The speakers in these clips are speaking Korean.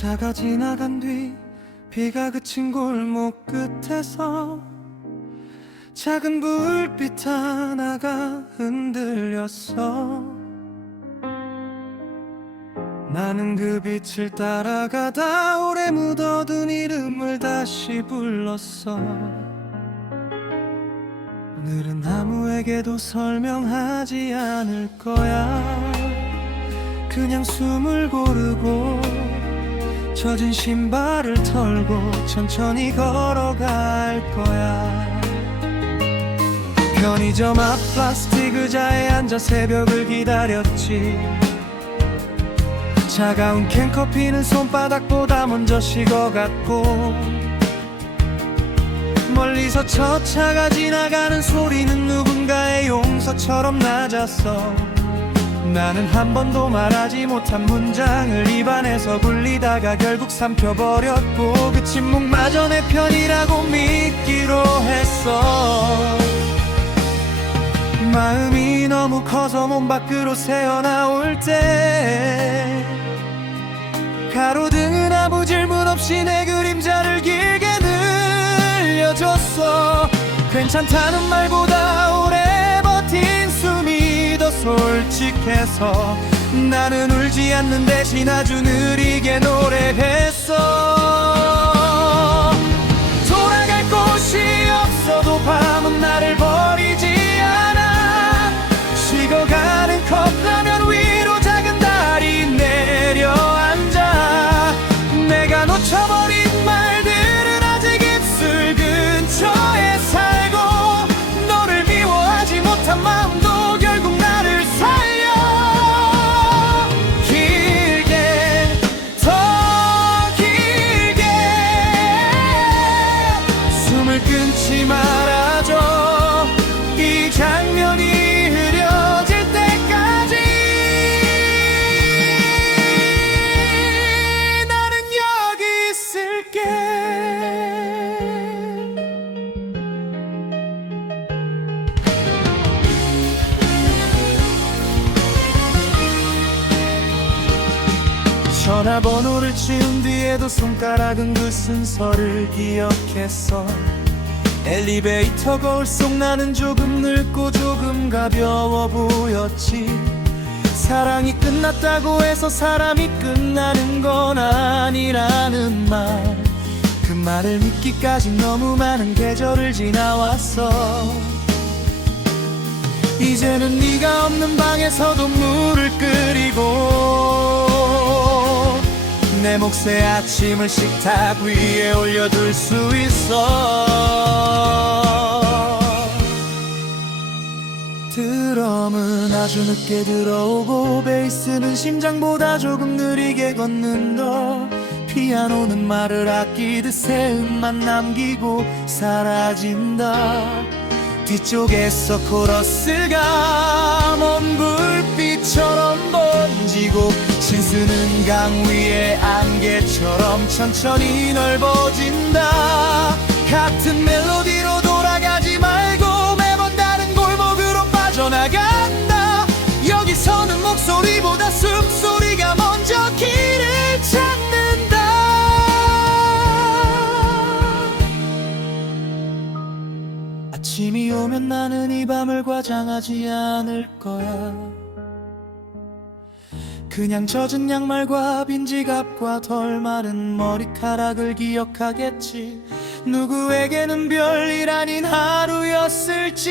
차가 지나간 뒤 비가 그친 골목 끝에서 작은 불빛 하나가 흔들렸어. 나는 그 빛을 따라가다 오래 묻어둔 이름을 다시 불렀어. 오늘은 아무에게도 설명하지 않을 거야. 그냥 숨을 고르고 젖은 신발을 털고 천천히 걸어갈 거야. 편의점 앞 플라스틱 의자에 앉아 새벽을 기다렸지. 차가운 캔커피는 손바닥보다 먼저 식어갔고, 멀리서 저 차가 지나가는 소리는 누군가의 용서처럼 낮았어. 나는 한 번도 말하지 못한 문장을 입안에서 굴리다가 결국 삼켜버렸고, 그 침묵마저 내 편이라고 믿기로 했어. 마음이 너무 커서 몸 밖으로 새어나올 때 가로등은 아무 질문 없이 내 그림자를 길게 늘려줬어. 괜찮다는 말보다 오래 버틴 숨이 더 솔직해서 나는 울지 않는 대신 아주 느리게 노래했어. 돌아갈 곳이 없어도 밤은 나를 버리지 않아. 식어가는 컵라면 위로 작은 달이 내려앉아. 내가 놓쳐버린 말들은 아직 입술 근처에 살고, 너를 미워하지 못한 마음도 결국 나를 살려. 길게 더 길게 숨을 끊지 말아줘. 이 장면이 흐려질 때까지 나는 여기 있을게. 전화번호를 지운 뒤에도 손가락은 그 순서를 기억했어. 엘리베이터 거울 속 나는 조금 늙고 조금 가벼워 보였지. 사랑이 끝났다고 해서 사람이 끝나는 건 아니라는 말, 그 말을 믿기까지 너무 많은 계절을 지나왔어. 이제는 네가 없는 방에서도 물을 끓이고 내 몫의 아침을 식탁 위에 올려둘 수 있어. 드럼은 아주 늦게 들어오고 베이스는 심장보다 조금 느리게 걷는다. 피아노는 말을 아끼듯 새 음만 남기고 사라진다. 뒤쪽에서 코러스가 먼 불빛처럼 번지고 신스는 강 위의 안개처럼 천천히 넓어진다. 같은 멜로디로 돌아가지 말고 매번 다른 골목으로 빠져나간다. 여기서는 목소리보다 숨소리가 먼저 길을 찾는다. 아침이 오면 나는 이 밤을 과장하지 않을 거야. 그냥 젖은 양말과 빈 지갑과 덜 마른 머리카락을 기억하겠지. 누구에게는 별일 아닌 하루였을지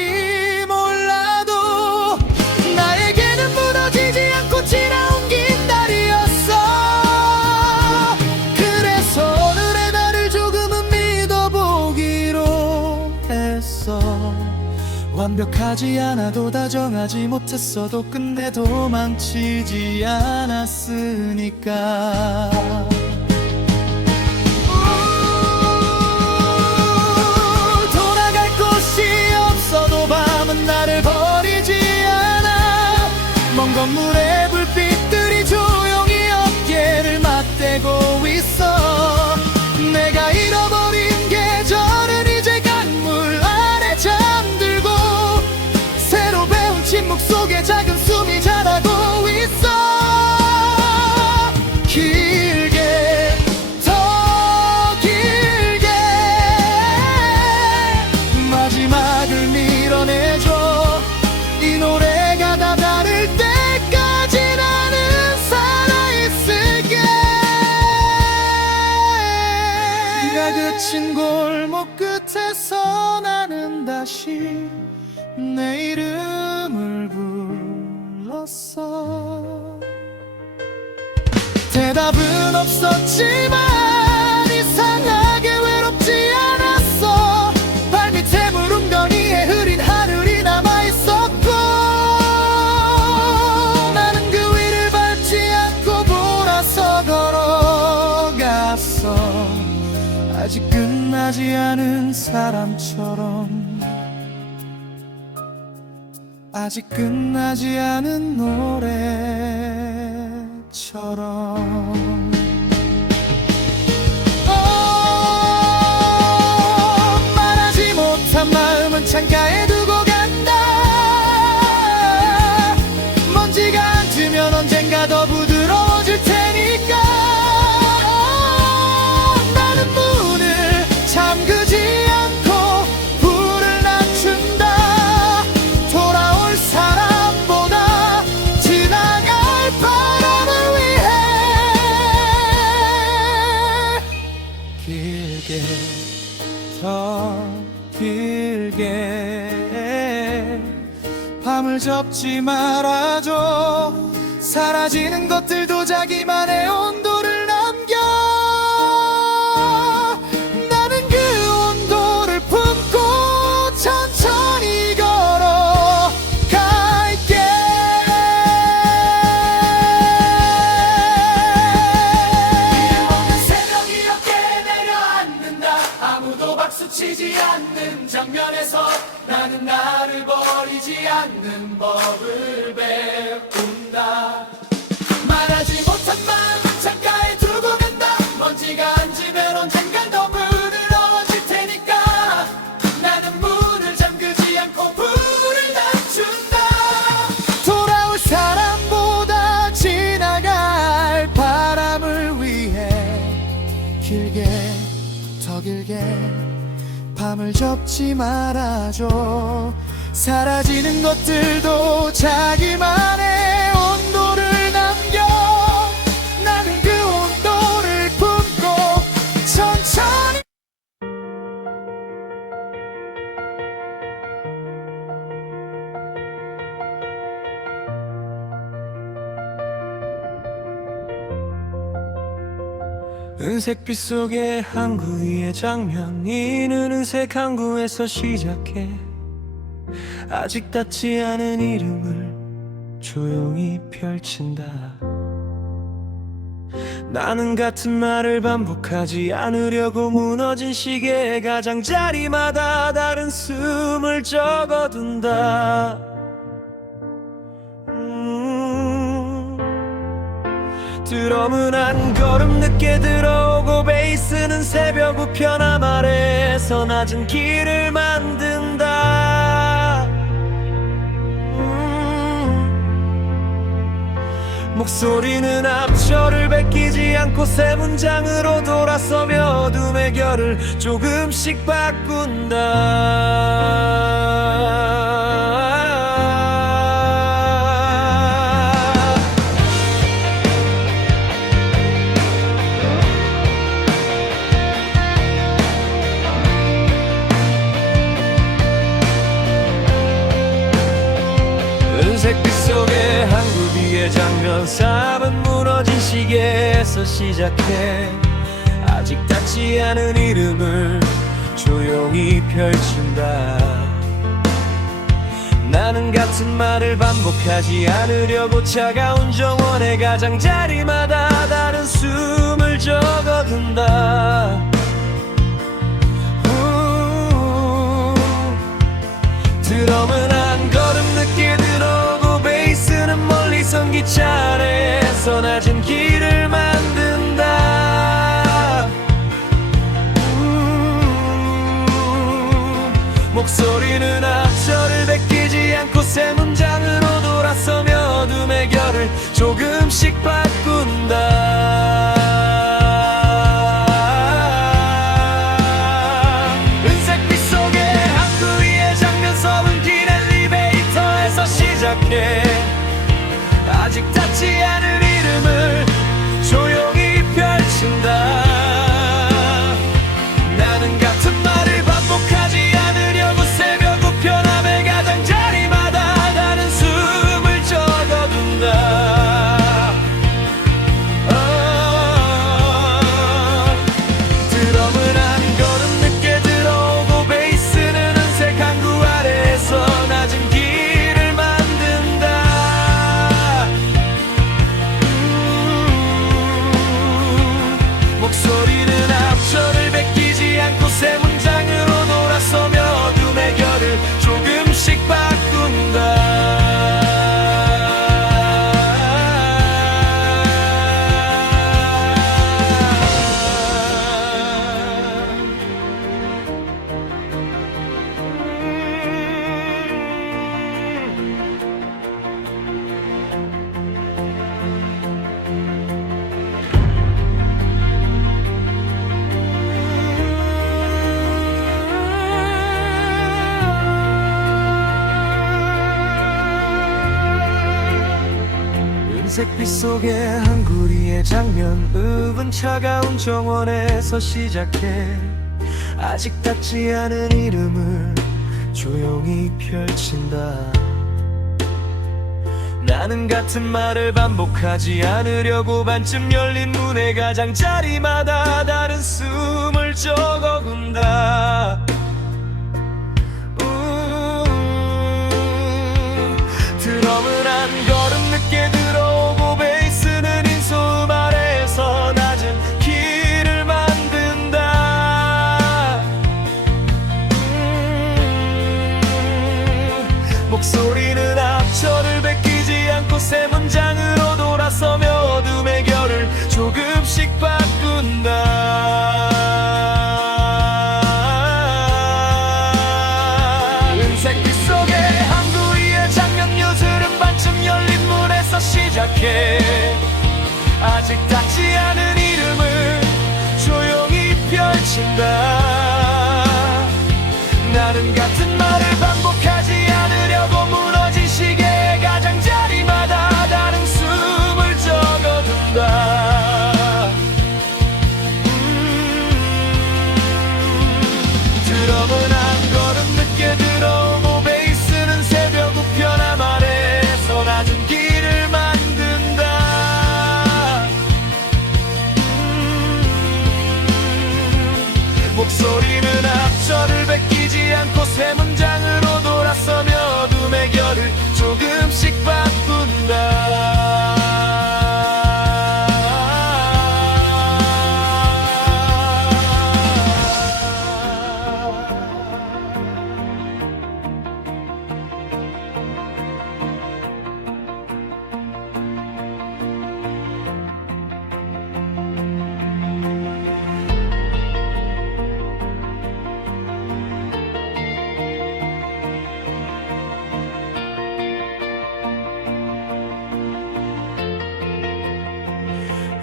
몰라도 나에게는 무너지지 않고 지나온 달이었어. 그래서 오늘의 나를 조금은 믿어보기로 했어. 완벽하지 않아도 다정하지 못했어도 끝내 도망치지 않았으니까. 돌아갈 곳이 없어도 밤은 나를 버리지 않아. 먼 건물의 불빛들이 조용히 어깨를 맞대고 있어. 내가 잃어버린 계절은 이제 강물 아래 잠들고 새로 배운 침묵 속에 작은 숨이 자라고 있어. 길게 그친 골목 끝에서 나는 다시 내 이름을 불렀어. 대답은 없었지만 이상하게 외롭지 않았어. 발밑에 무릉덩이에 흐린 하늘이 남아있었고 나는 그 위를 밟지 않고 돌아서 걸어갔어. 아직 끝나지 않은 사람처럼, 아직 끝나지 않은 노래처럼. 말하지 못한 마음은 창가에 두고 간다. 먼지가 앉으면 언젠가 더 부드러워질 테니까. 나는 문을 잠그지 않고 불을 낮춘다. 돌아올 사람보다 지나갈 바람을 위해 길게, 더 길게 밤을 접지 말아줘. 사라지는 것들도 자기만의 온도를 남겨. 나는 그 온도를 품고 천천히 걸어갈게. 비에 먹는 새벽이 어깨 내려앉는다. 아무도 박수치지 않는 장면에서 나는 나를 버리지 않는 법을 배운다. 말하지 못한 마음은 창가에 두고 간다. 먼지가 앉으면 언젠간 더 부드러워질 테니까. 나는 문을 잠그지 않고 불을 낮춘다. 돌아올 사람보다 지나갈 바람을 위해 길게, 더 길게 밤을 접지 말아줘. 사라지는 것들도 자기만의 온도를 남겨. 나는 그 온도를 품고 천천히. 은색빛 속의 항구 위의 장면, 이는 은색 항구에서 시작해. 아직 닿지 않은 이름을 조용히 펼친다. 나는 같은 말을 반복하지 않으려고 무너진 시계의 가장자리마다 다른 숨을 적어둔다. 드럼은 한 걸음 늦게 들어오고 베이스는 새벽 우편함 아래에서 낮은 길을 만든다. 목소리는 앞절을 베끼지 않고 세 문장으로 돌아서며 어둠의 결을 조금씩 바꾼다. 은색빛 속의 항구 위의 장면, 삶은 무너진 시계에서 시작해. 아직 닿지 않은 이름을 조용히 펼친다. 나는 같은 말을 반복하지 않으려고 차가운 정원의 가장자리마다 다른 숨을 적어둔다. 드럼은 한 걸음 늦게 들어오고 베이스는 멀리선 기차 아래에서 낮은 길을 만든다. 목소리는 앞절을 베끼지 않고 세 문장으로 돌아서며 어둠의 결을 조금씩 바꾼다. 은색빛 속의 항구 위의 장면, 서문 길 엘리베이터에서 시작해. 아직 닿지 않은 이름을 조용히 펼친다. 은색빛 속의 한 구리의 장면, 읍은 차가운 정원에서 시작해 아직 닿지 않은 이름을 조용히 펼친다. 나는 같은 말을 반복하지 않으려고 반쯤 열린 문의 가장자리마다 다른 숨을 적어군다. 드럼은 한 걸음 늦게 들어오고 베이스는 인소음 아래에서 낮은 길을 만든다. 목소리는 앞절을 베끼지 않고 세 문장으로 돌아서며 어둠의 결을 조금씩 바꾼다. 은색빛 속에 한 구리의 장면, 요술은 반쯤 열린 문에서 시작해 아직 닿지 않은 이름을 조용히 펼친다. 나는 같은 말을 반복하지 않으려고 무너진 시계의 가장자리마다 다른 숨을 적어둔다. 드럼은 한 걸음 늦게 들어오고 베이스는 새벽 우편함 아래에서 낮은 길을 만든다. 목소리는 앞절을 베끼지 않고 세 문장으로 돌아서며 어둠의 결을 조금씩 바꾼다.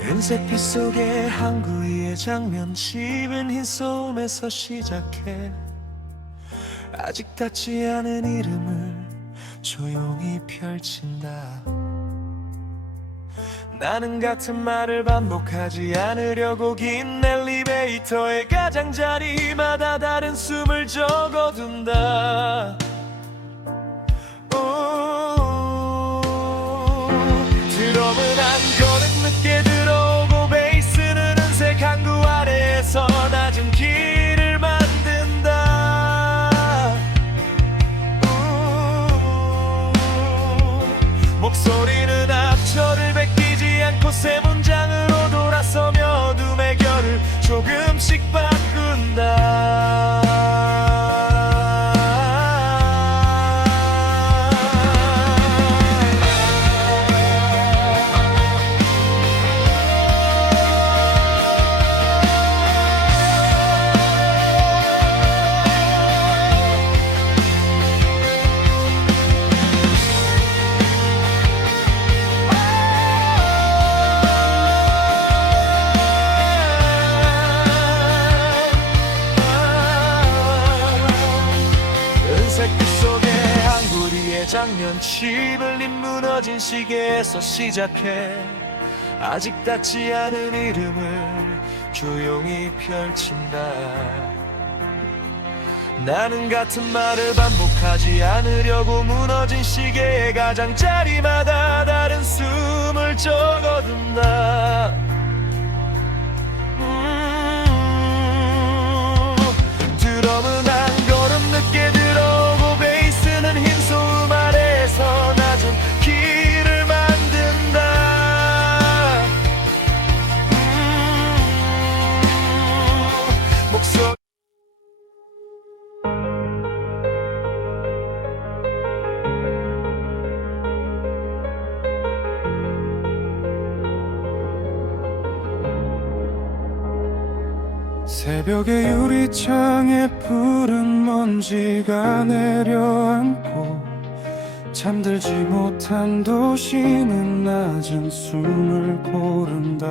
은색빛 속의 한 구리의 장면, 짙은 흰 소음에서 시작해 아직 닿지 않은 이름을 조용히 펼친다. 나는 같은 말을 반복하지 않으려고 긴 엘리베이터의 가장자리마다 다른 숨을 적어둔다. 드럼은 한 걸음 늦게 들어오고 베이스는 은색 항구 아래에서 낮은 길을 만든다. 목소리는 앞절을 베끼지 않고 세 문장으로 돌아서며 어둠의 결을 조금씩 바꾼다. 은색빛 속의 한 구리의 장면, 칩을린 무너진 시계에서 시작해 아직 닿지 않은 이름을 조용히 펼친다. 나는 같은 말을 반복하지 않으려고 무너진 시계의 가장자리마다 다른 숨을 적어둔다. 드럼은 한 걸음 늦게 들어오고 베이스는 흰 소음 아래에서 낮은 길을 만든다. 목소리 새벽의 유리창에 푸른 먼지가 내려앉고 잠들지 못한 도시는 낮은 숨을 고른다.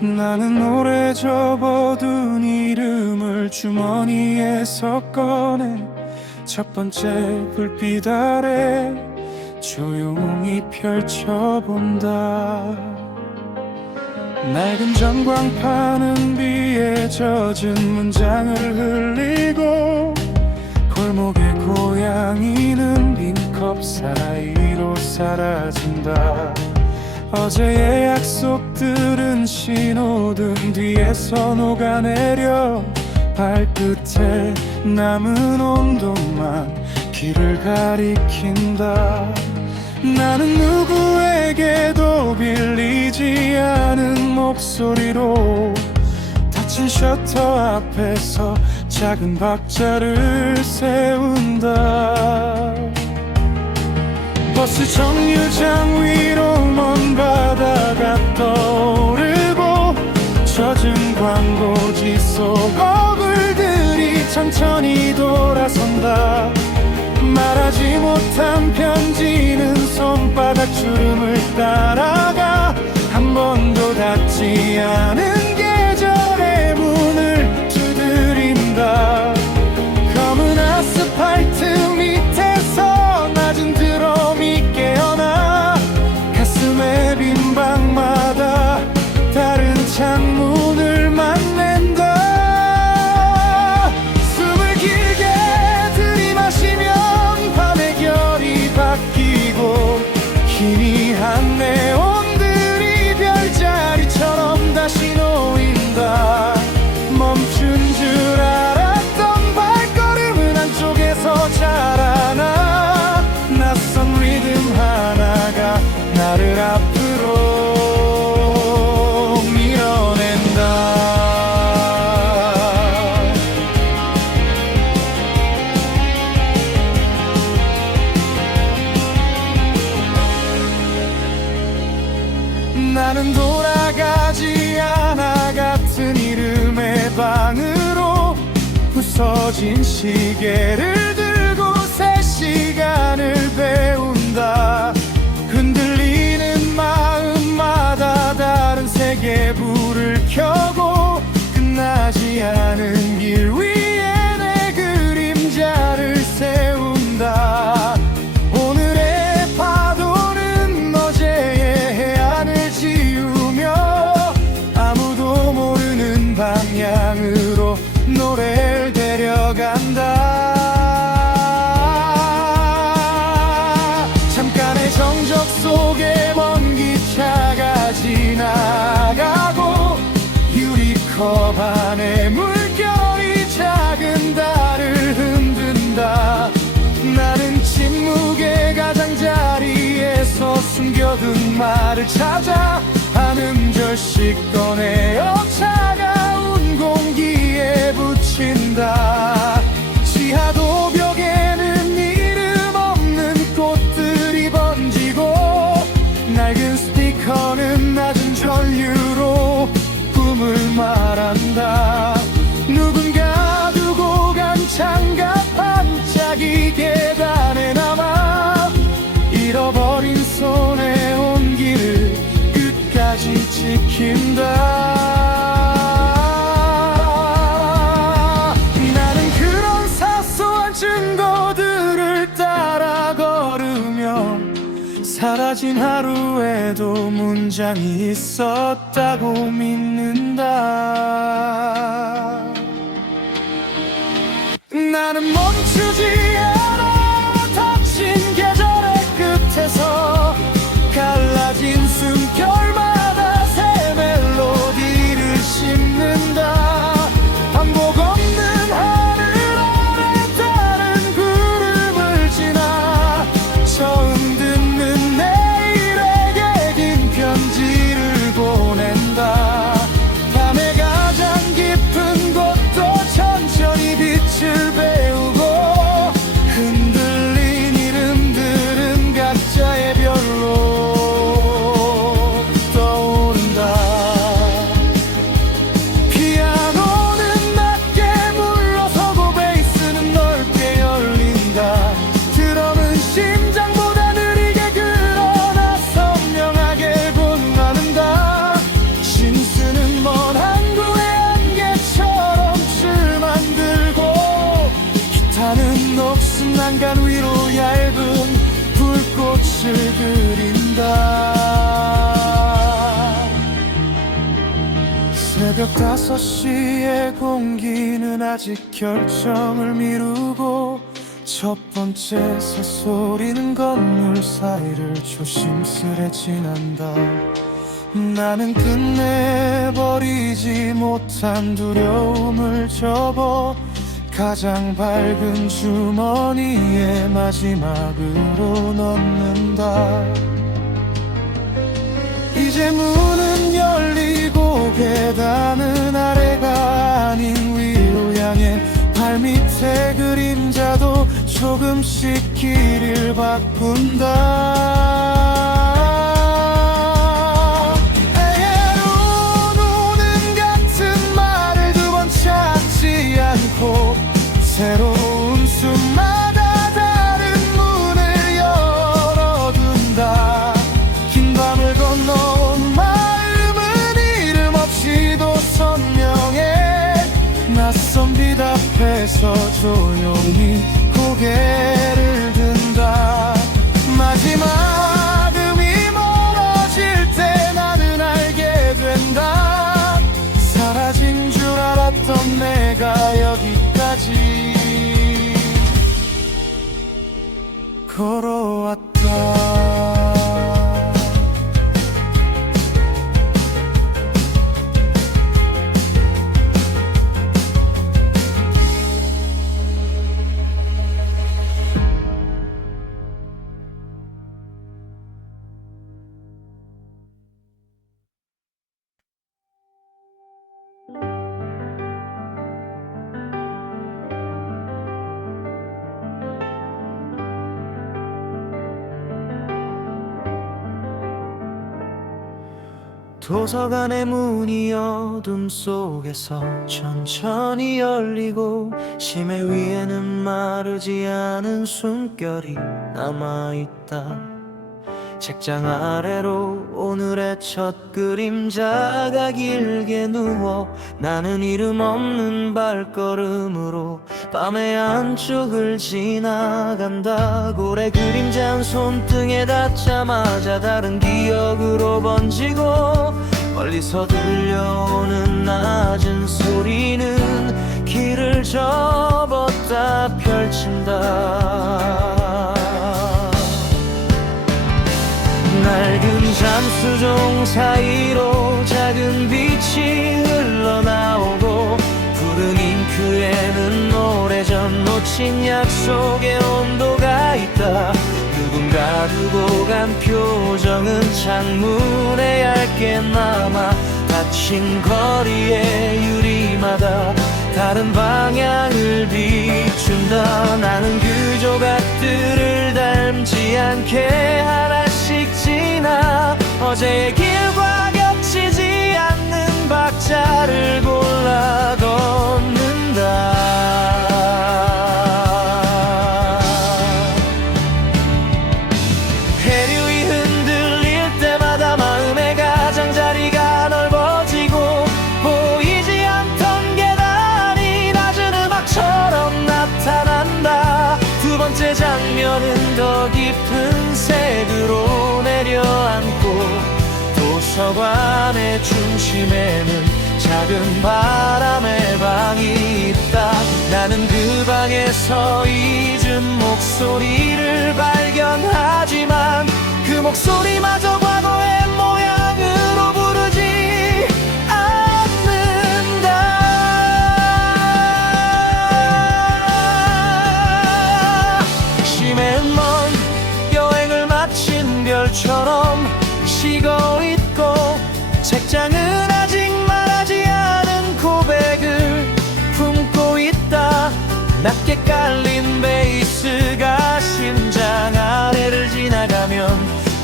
나는 오래 접어둔 이름을 주머니에서 꺼내 첫 번째 불빛 아래 조용히 펼쳐본다. 낡은 전광판은 비에 젖은 문장을 흘리고, 골목의 고양이는 빈 컵 사이로 사라진다. 어제의 약속들은 신호등 뒤에서 녹아내려 발끝에 남은 온도만 길을 가리킨다. 나는 누구에게도 빌리지 않은 목소리로 닫힌 셔터 앞에서 작은 박자를 세운다. 버스 정류장 위로 먼 바다가 떠오르고, 젖은 광고지 속 얼굴들이 천천히 돌아선다. 말하지 못한 편지는 손바닥 주름을 따라가 한 번도 닫지 않은 계절의 문을 두드린다. 검은 아스팔트 밑에서 낮은 드럼이 깨어나 가슴에 빈 방마다 다른 창문을 만난다. 숨을 길게 들이마시면 밤의 결이 바뀌고, 희미한 네온들이 별자리처럼 다시 놓인다. 멈춘 줄 알았던 발걸음은 한쪽에서 자라나. 낯선 리듬 하나가 나를 앞으로 밀어낸다. 나는 돌아가지 않아 같은 이름의 방으로 부서진 시계를 들고 3시간을 배운다. 흔들리는 마음마다 다른 색의 불을 켜고, 끝나지 않은 길 위에 내 그림자를 세운다. 오늘의 파도는 어제의 해안을 지우며 아무도 모르는 방향으로 노래를 데려간다. 잠깐의 정적 속에 먼 기차가 지나가고, 유리컵 안에 물결이 작은 달을 흔든다. 나는 침묵의 가장자리에서 숨겨둔 말을 찾아 한 음절씩 꺼내어 차가운 공기에 붙인다. 지하도 벽에는 이름 없는 꽃들이 번지고, 낡은 스피커는 낮은 전류로 꿈을 말한다. 누군가 두고 간 장갑 반짝이 계단에 남아 잃어버린 손의 온기를 끝까지 지킨다. 나는 그런 사소한 증거들을 따라 걸으며 사라진 하루에도 문장이 있었다고 믿는다. 나는 멈추지 않아 닫힌 계절의 끝에서 갈라진 숨결마다 새 멜로디를 심는다. 반복 없는 하늘 아래 다른 구름을 지나 처음 듣는 내일에게 긴 편지를 보낸다. 밤의 가장 깊은 곳도 천천히 빛을 배우고, 새벽 5시의 공기는 아직 결정을 미루고 첫 번째 새소리는 건물 사이를 조심스레 지난다. 나는 끝내버리지 못한 두려움을 접어 가장 밝은 주머니에 마지막으로 넣는다. 이제 문은 열리고 계단은 아래가 아닌 위로 향해 발밑의 그림자도 조금씩 길을 바꾼다. 에헤로 노는 같은 말을 두 번 찾지 않고 새로운 숨마다 다른 문을 열어둔다. 긴 밤을 건너온 마음은 이름 없이도 선명해. 낯선 빛 앞에서 조용히 고개를 든다. 마지막 음이 멀어질 때 나는 알게 된다. 사라진 줄 알았던 내가 여기까지 걸어왔다. 도서관의 문이 어둠 속에서 천천히 열리고 심해 위에는 마르지 않은 숨결이 남아있다. 책장 아래로 오늘의 첫 그림자가 길게 누워 나는 이름 없는 발걸음으로 밤의 안쪽을 지나간다. 고래 그림자 한 손등에 닿자마자 다른 기억으로 번지고 멀리서 들려오는 낮은 소리는 길을 접었다 펼친다. 낡은 잠수종 사이로 작은 빛이 흘러나오고 푸른 잉크에는 오래전 놓친 약속의 온도가 있다. 누군가 두고 간 표정은 창문에 얇게 남아 닫힌 거리의 유리마다 다른 방향을 비춘다. 나는 그 조각들을 닮지 않게 하나씩 지나 어제의 길과 겹치지 않는 박자를 골라 걷는다. 해류이 흔들릴 때마다 마음의 가장자리가 넓어지고 보이지 않던 계단이 낮은 음악처럼 나타난다. 두 번째 장면은 더 깊은 색으로 내려앉고 도서관의 중심에는 작은 바람의 방이 있다. 나는 그 방에서 잊은 목소리를 발견하지만 그 목소리마저 과거의 모양으로 부르지 않는다. 심해 먼 여행을 마친 별처럼 쉬고 있고 책장은 아직 말하지 않은 고백을 품고 있다. 낮게 깔린 베이스가 심장 아래를 지나가면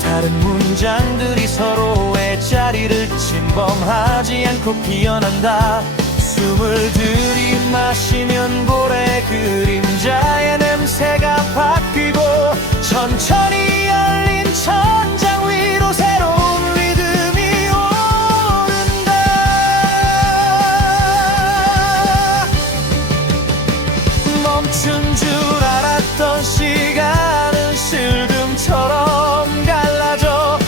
다른 문장들이 서로의 자리를 침범하지 않고 피어난다. 숨을 들이마시면 고래 그림자의 냄새가 바뀌고 천천히 열린 천장 위로 새로운 리듬이 오른다. 멈춘 줄 알았던 시간은 슬금처럼 갈라져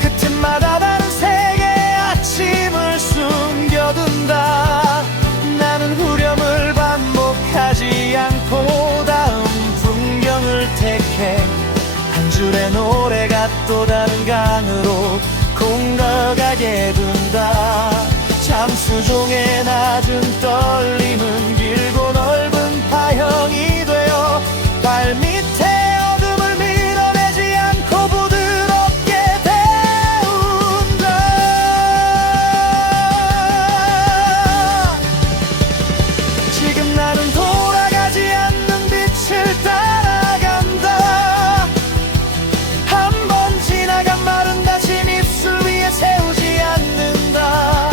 그 틈마다 다른 세계의 아침을 숨겨둔다. 내가 또 다른 강으로 공격하게 된다. 잠수종의 낮은 떨림은 길고 넓은 파형이 되어 발밑에 어둠을 밀어내지 않고 부드럽게 데운다. 지금 나는 돌아가지 않는 빛을 따라간다. 한 번 지나간 말은 다시 입술 위에 세우지 않는다.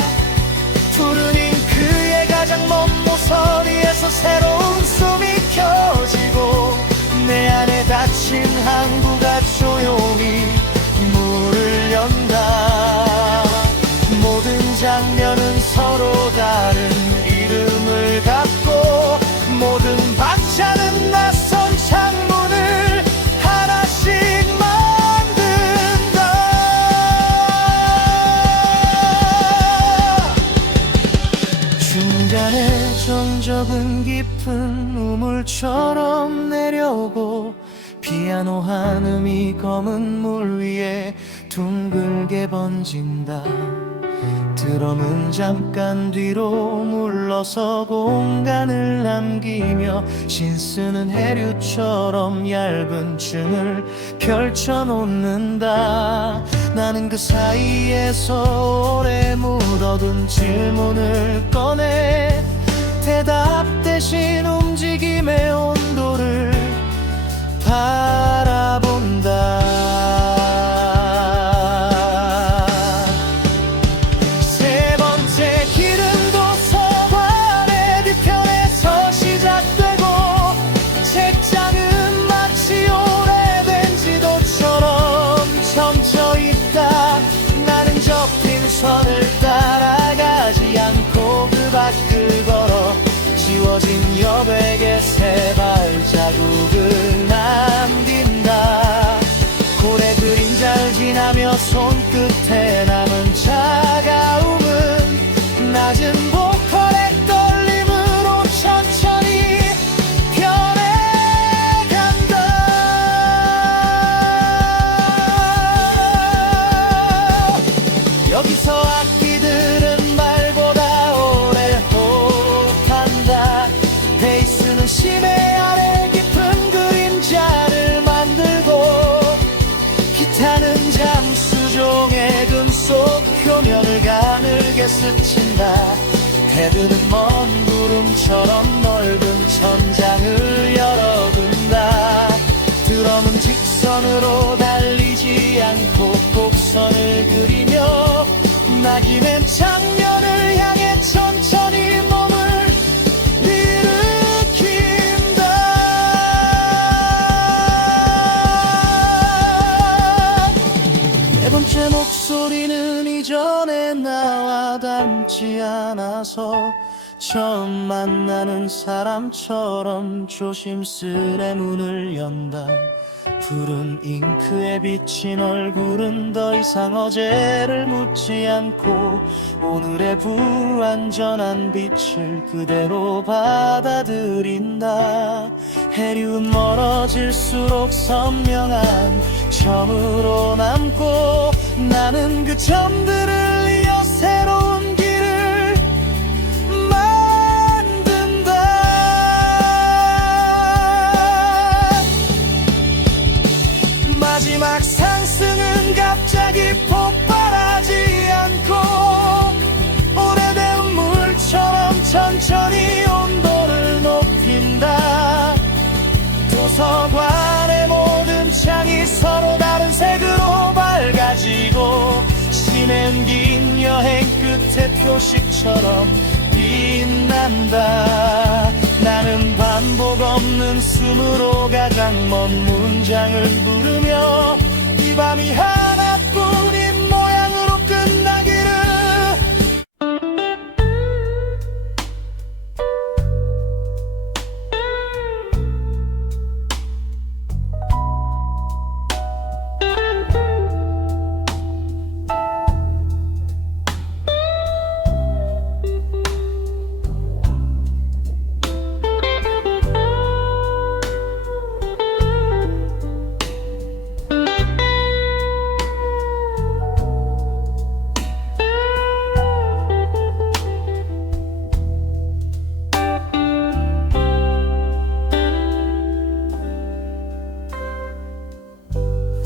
푸른 잉크의 가장 먼 모서리에서 새로운 숨이 켜지고 내 안에 닫힌 항구가 조용히 문을 연다. 모든 장면은 서로 다른 이름을 갖고 모든 박자는 낯선 창문을 하나씩 만든다. 중간에 정적은 깊은 우물처럼 내려오고 피아노 한음이 검은 물 위에 둥글게 번진다. 드럼은 잠깐 뒤로 물러서 공간을 남기며 신스는 해류처럼 얇은 층을 펼쳐놓는다. 나는 그 사이에서 오래 묻어둔 질문을 꺼내 대답 대신 움직임의 온도를 바라본다. 세 번째 길은 도서관의 뒤편에서 시작되고 책장은 마치 오래된 지도처럼 점쳐있다. 나는 접힌 선을 따라가지 않고 그 밖을 걸어 지워진 여백의 새 발자국을 남긴다. 고래 그림자를 지나며 손끝에 남은 차가움은 낮은 보컬의 떨림으로 천천히 변해간다. 여기서 악기들은 말보다 오래 호흡한다. 베이스는 심해 아래 깊은 그림자를 만들고 기타는 잠수종의 금속 표면을 가늘게 스친다. 헤드는 먼 구름처럼 넓은 천장을 열어둔다. 드럼은 직선으로 달리지 않고 곡선을 그리며 낙인의 장면을 향해 천천히 몸을 일으킨다. 네 번째 목소리는 이전에 나와 닮지 않아서 처음 만나는 사람처럼 조심스레 문을 연다. 푸른 잉크에 비친 얼굴은 더 이상 어제를 묻지 않고 오늘의 불완전한 빛을 그대로 받아들인다. 해류는 멀어질수록 선명한 점으로 남고 나는 그 점들을 이어 새로운 길을 만든다. 마지막 상승은 갑자기 폭발하지 않고 오래된 물처럼 천천히 온도를 높인다. 도서관의 모든 창이 서로 다른 색으로 밝아지고 시낸 긴 여행 끝에 표식처럼 빛난다. 나는 반복 없는 숨으로 가장 먼 문장을 부르며 이 밤이 하나뿐인 모양으로 끝나기를.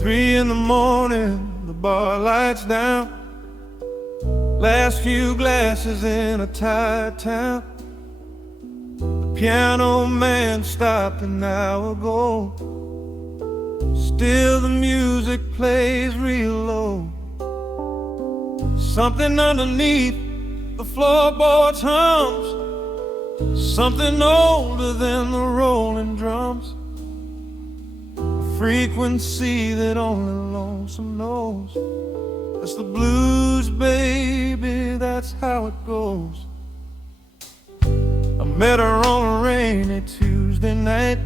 3 in the morning, the bar lights down. Last few glasses in a tired town. The piano man stopped an hour ago. Still the music plays real low. Something underneath the floorboards hums, something older than the rolling drums. A frequency that only lonesome knows. That's the blues, baby, that's how it goes. I met her on a rainy Tuesday night.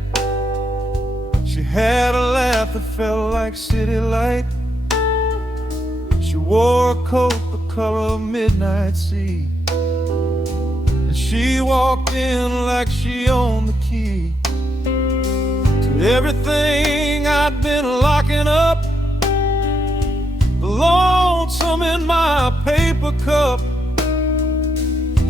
She had a laugh that felt like city light. She wore a coat the color of midnight sea, and she walked in like she owned the key to everything I'd been locking up. The lonesome in my paper cup.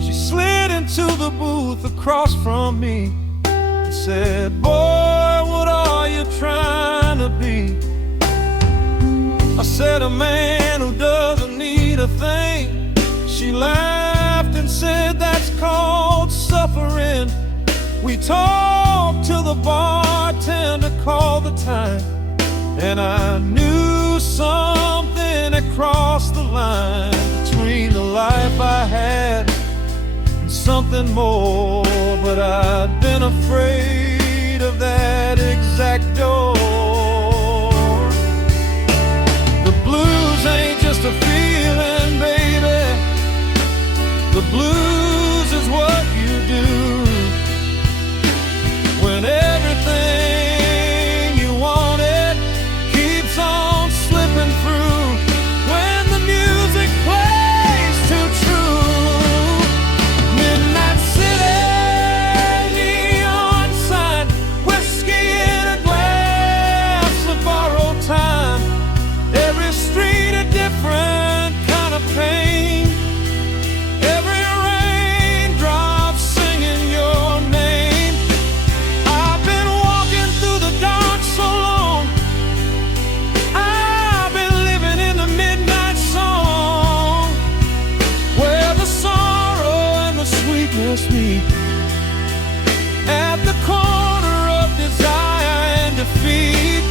She slid into the booth across from me and said, "Boy, what are you trying to be?" I said, "A man who doesn't need a thing." She laughed and said, "That's called suffering." We talked till the bartender called the time, and I knew something had crossed the line between the life I had and something more. But I'd been afraid of that exact door. The blues ain't just a feeling, baby. The blues is what you do when everything you wanted keeps on slipping through. When the music plays too true. Midnight City, neon sign, whiskey in a glass of borrowed time. Every street a different kind of pain. Every raindrop singing your name. I've been walking through the dark so long. I've been living in the midnight song, where the sorrow and the sweetness meet at the corner of desire and defeat.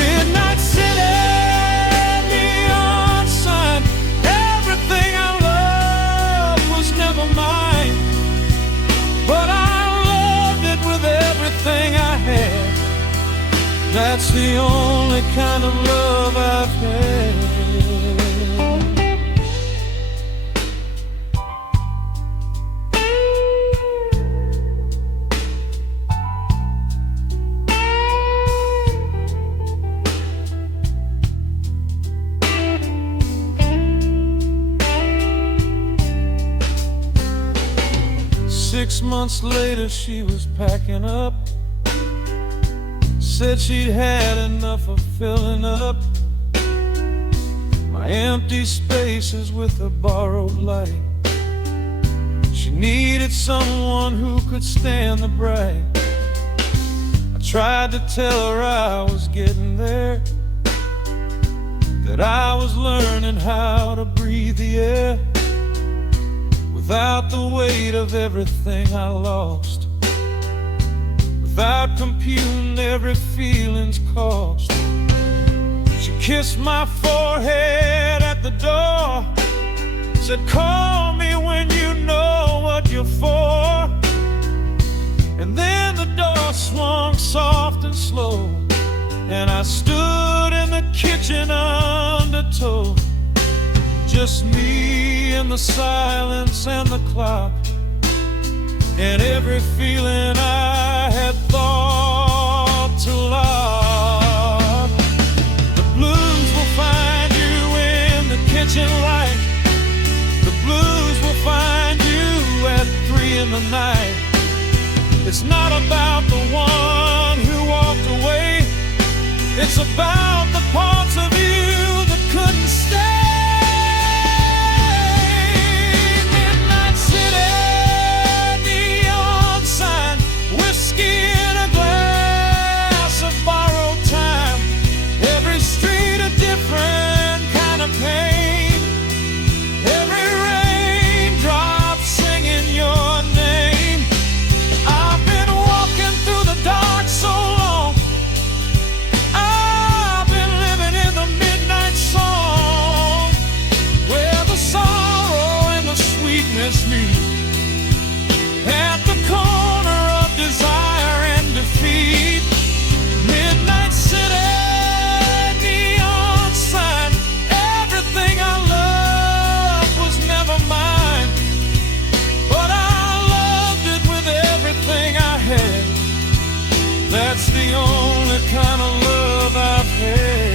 Midnight City, neon sign, everything I loved was never mine, but I loved it with everything I had. That's the only kind of love I've had. 6 months later, she was packing up. Said she'd had enough of filling up my empty spaces with a borrowed light. She needed someone who could stand the bright. I tried to tell her I was getting there, that I was learning how to breathe the air without the weight of everything I lost, without computing every feeling's cost. She kissed my forehead at the door, said, "Call me when you know what you're for." And then the door swung soft and slow, and I stood in the kitchen undertow. Just me and the silence and the clock, and every feeling I had thought to lock. The blues will find you in the kitchen light. The blues will find you at 3 in the night. It's not about the one who walked away. It's about the parts of you that couldn't stay. Whiskey in a glass of borrowed time. Every That's the only kind of love I've had.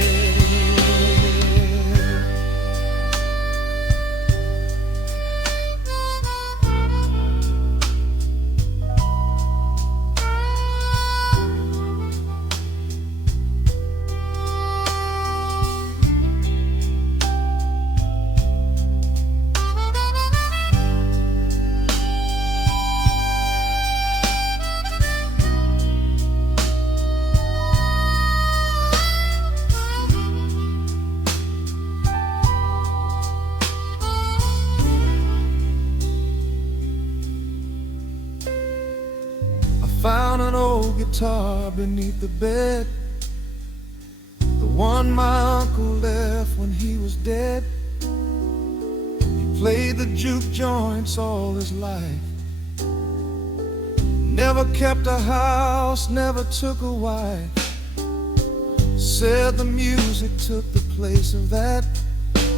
Found an old guitar beneath the bed, the one my uncle left when he was dead. He played the juke joints all his life, never kept a house, never took a wife. Said the music took the place of that.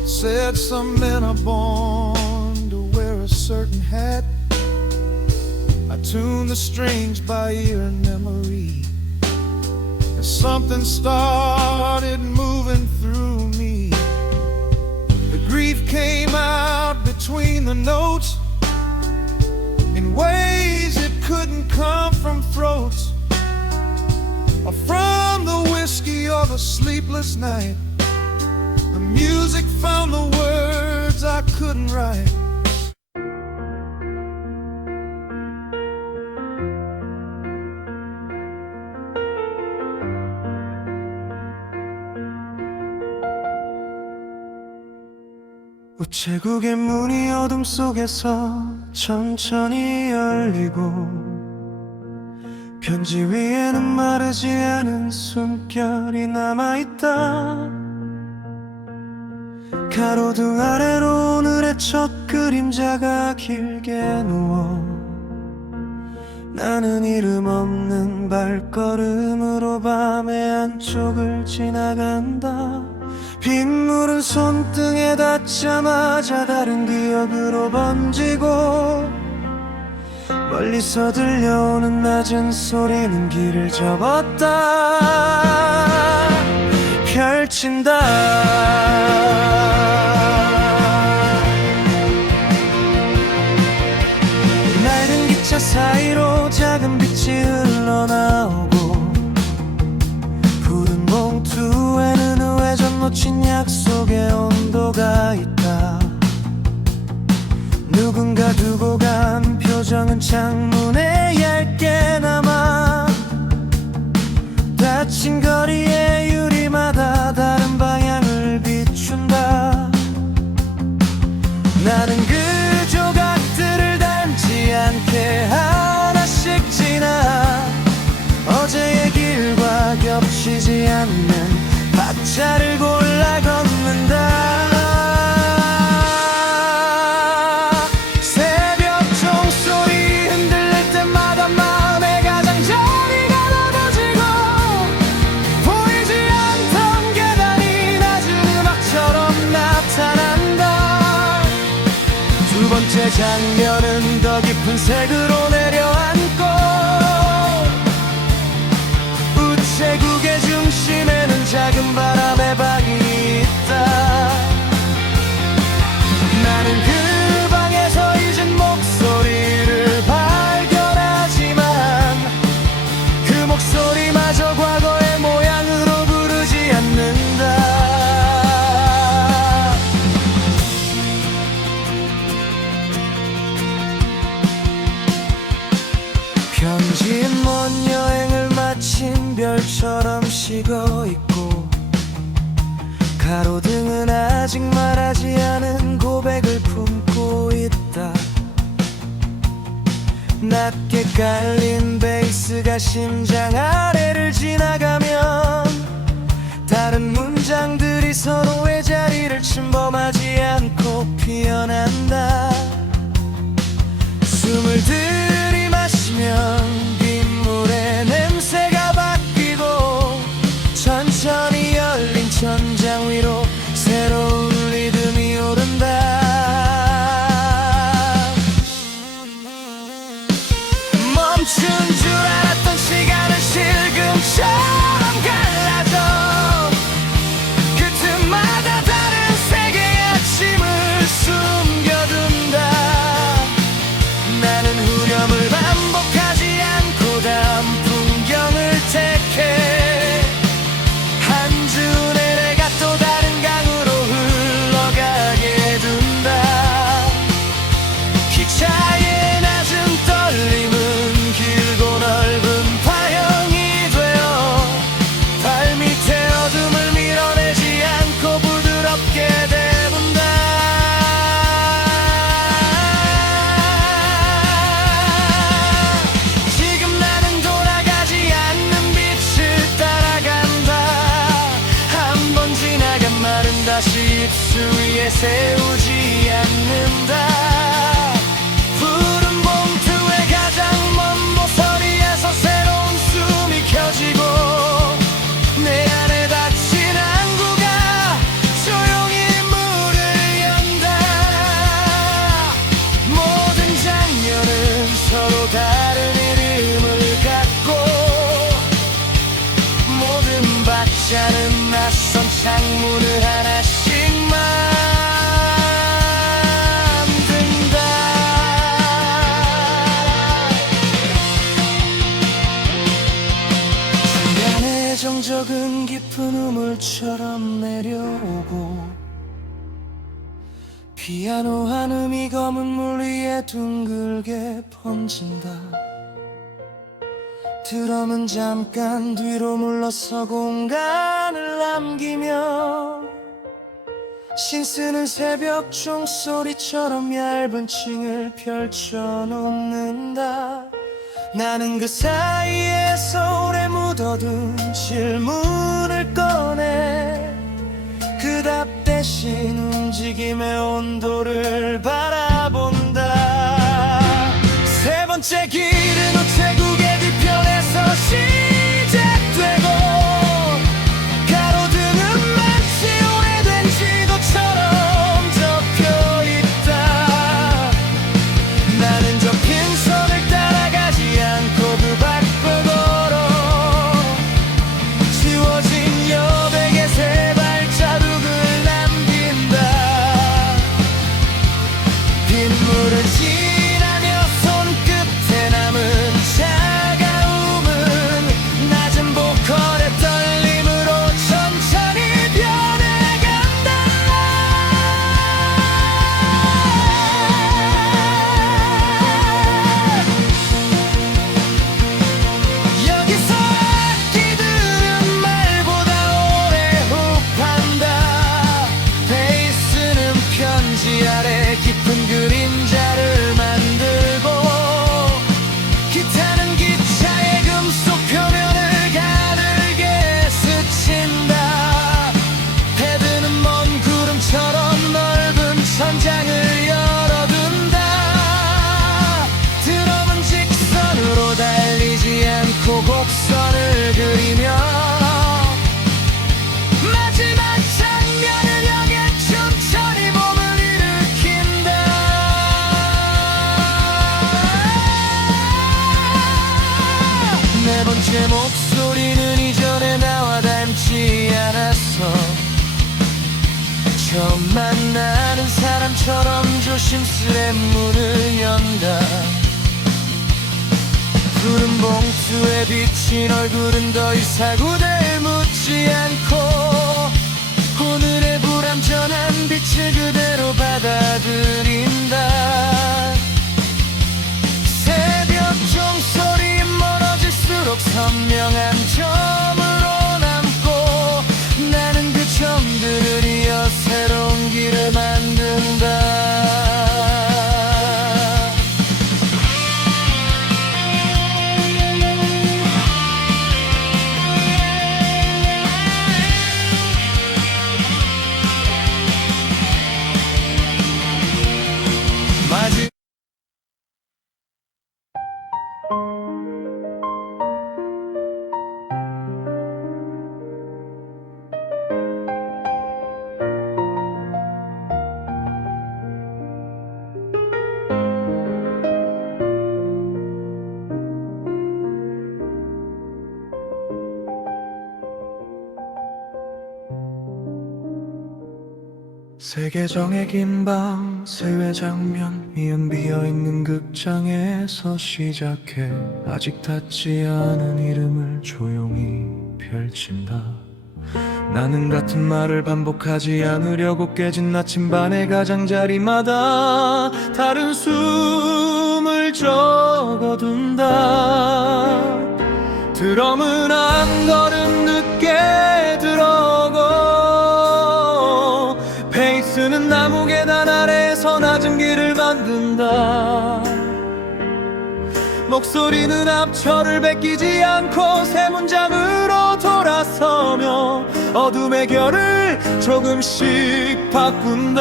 Said some men are born to wear a certain hat. I tuned the strings by ear and memory, and something started moving through me. The grief came out between the notes in ways it couldn't come from throats, or from the whiskey or the sleepless night. The music found the words I couldn't write. 우체국의 문이 어둠 속에서 천천히 열리고, 편지 위에는 마르지 않은 숨결이 남아있다. 가로등 아래로 오늘의 첫 그림자가 길게 누워, 나는 이름 없는 발걸음으로 밤의 안쪽을 지나간다. 빗물은 손등에 닿자마자 다른 기억으로 번지고, 멀리서 들려오는 낮은 소리는 길을 접었다 펼친다. 낡은 기차 사이로 작은 빛이 흘러나오고, 푸른 봉투에는 우회전 놓친 약속의 온도가 있다. 누군가 두고 간 표정은 창문에 얇게 남아, 닫힌 거리의 유리마다 다른 방향을 비춘다. 나는 그 조각들을 닮지 않게 하나씩 지나, 어제의 길과 겹치지 않는 박자를 골라 걷는다. 새벽 종소리 흔들릴 때마다 마음의 가장자리가 넓어지고, 보이지 않던 계단이 낮은 음악처럼 나타난다. 두 번째 장면은 더 깊은 색으로 내려앉고, 우체국의 중심에는 작은 바람의 방이 있다. 나는 그 방에서 잊은 목소리를 발견하지만, 그 목소리마저 과거의 모양으로 부르지 않는다. 편지엔 먼 여행을 마친 별처럼 식어있고, 가로등은 아직 말하지 않은 고백을 품고 있다. 낮게 깔린 베이스가 심장 아래를 지나가면, 다른 문장들이 서로의 자리를 침범하지 않고 피어난다. 숨을 들이마시면 빗물의 냄새가 바뀌고, 천천히 열린 천장 위로 새로운 리듬이 오른다. 멈춘 줄 알았던 시간은 실금 위에 세우지 않는다. 푸른 봉투에 가장 먼 모서리에서 새로운 숨이 켜지고 내 안에 닫힌 항구가 조용히 문을 연다. 모든 장면은 서로 다른 이름을 갖고 모든 박자는 낯선 창문을 하나씩 만든다. 중간에 정적은 깊은 우물처럼 내려오고 피아노 한음이 검은 물 위에 둥글게 번진다. 드럼은 잠깐 뒤로 물러서 공간을 남기며 신쓰는 새벽 종소리처럼 얇은 층을 펼쳐놓는다. 나는 그 사이에서 오래 묻어둔 질문을 꺼내 그 답 대신 움직임의 온도를 바라본다. 세 번째 길은 우체국의 뒤편에서 시작되고 가로등은 마치 오래된 지도처럼 접혀있다. 나는 저 핀선을 따라가지 않고 그 밖을 걸어 지워진 여백의 새 발자국을 남긴다. 빗물을 지나며 손끝에 남은 차가움은 낮은 보컬의 떨림으로 천천히 변해간다. 여기서 악기들은 말보다 오래 호흡한다. 베이스는 편지 아래 깊은 그림자를 만들고 기타는 기차의 금속 표면을 가늘게 스친다. 패드는 먼 구름처럼 넓은 천장을 열어둔다. 드럼은 직선으로 달리지 않고 곡선을 그리며 마지막 장면을 향해 천천히 몸을 일으킨다. 네 번째 목소리는 이전에 나와 닮지 않았어. 처음 만나는 사람처럼 조심스레 문을 연다. 푸른 봉투에 비친 얼굴은 더 이상 우대를 묻지 않고 오늘의 불완전한 빛을 그대로 받아들인다. 새벽 종소리 멀어질수록 선명한 점으로 남고 나는 그 점들을 이어 새로운 길을 만든다. 마지 세계정의 긴 밤 세회 장면 이은 비어있는 극장에서 시작해 아직 닿지 않은 이름을 조용히 펼친다. 나는 같은 말을 반복하지 않으려고 깨진 나침반의 가장자리마다 다른 숨을 적어둔다. 드럼은 한 걸음 늦게 들어오고 베이스는 나무 계단 아래에서 낮은 길을 만든다. 목소리는 앞철을 베끼지 않고 세 문장으로 돌아 돌아서며 어둠의 결을 조금씩 바꾼다.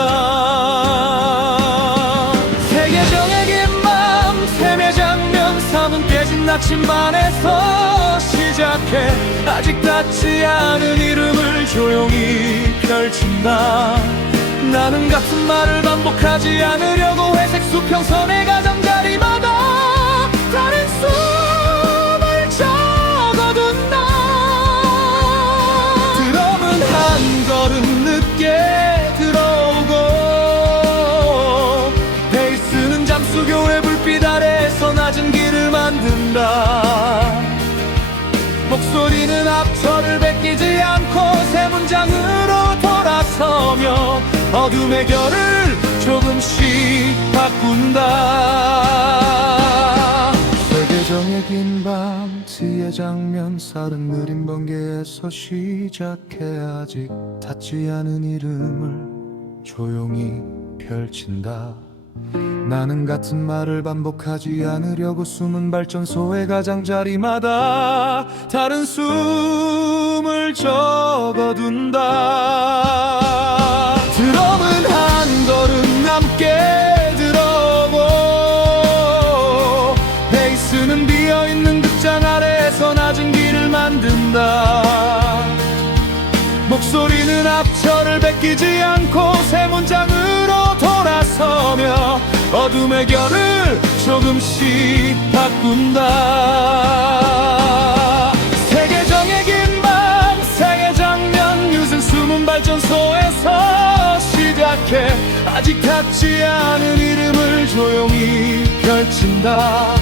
세계정의 긴 밤 샘의 장면 삼은 깨진 나침반에서 시작해 아직 닿지 않은 이름을 조용히 펼친다. 나는 같은 말을 반복하지 않으려고 회색 수평선의 가장자리마다 다른 숨을 적어둔다. 드럼은 한 걸음 늦게 들어오고 베이스는 잠수교의 불빛 아래에서 낮은 길을 만든다. 목소리는 앞철을 베끼지 않고 세 문장으로 돌아서며 어둠의 결을 조금씩 바꾼다. 세계정의 긴 밤 뒤의 장면 살은 느린 번개에서 시작해 아직 닿지 않은 이름을 조용히 펼친다. 나는 같은 말을 반복하지 않으려고 숨은 발전소의 가장자리마다 다른 숨을 적어둔다. 드럼은 한 걸음 남게 들어오고 베이스는 비어있는 극장 아래에서 낮은 길을 만든다. 목소리는 앞철을 베끼지 않고 세 문장으로 돌아서며 어둠의 결을 조금씩 바꾼다. 세계정의 긴 밤 생의 장면 유승 숨은 발전소에서 시작해 아직 닿지 않은 이름을 조용히 펼친다.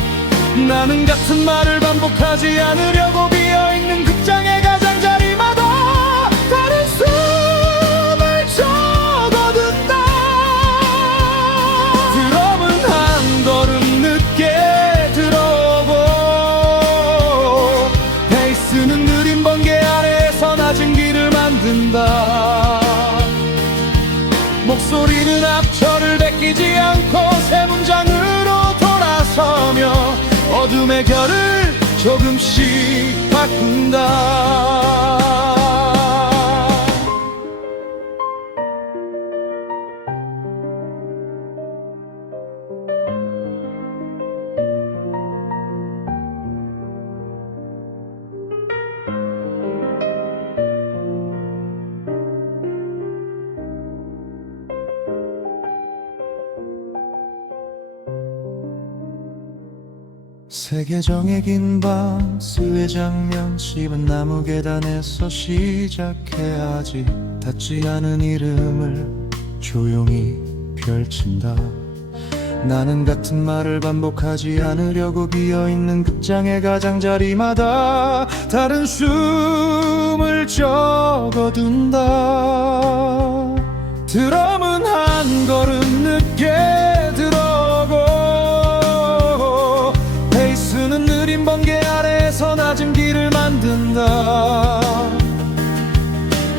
나는 같은 말을 반복하지 않으려고 비어있는 극장의 가장자리마다 다른 숨을 적어둔다. 드럼은 한 걸음 늦게 들어오고 베이스는 느린 번개 아래에서 낮은 길을 만든다. 목소리는 앞철을 베끼지 않고 세 문장으로 돌아서며 어둠의 결을 조금씩 바꾼다. 세계정의 긴 밤 스의 장면 씹은 나무 계단에서 시작해 아직 닿지 않은 이름을 조용히 펼친다. 나는 같은 말을 반복하지 않으려고 비어있는 극장의 가장자리마다 다른 숨을 적어둔다. 드럼은 한 걸음 늦게 들어오고 베이스는 느린 번개 아래에서 낮은 길을 만든다.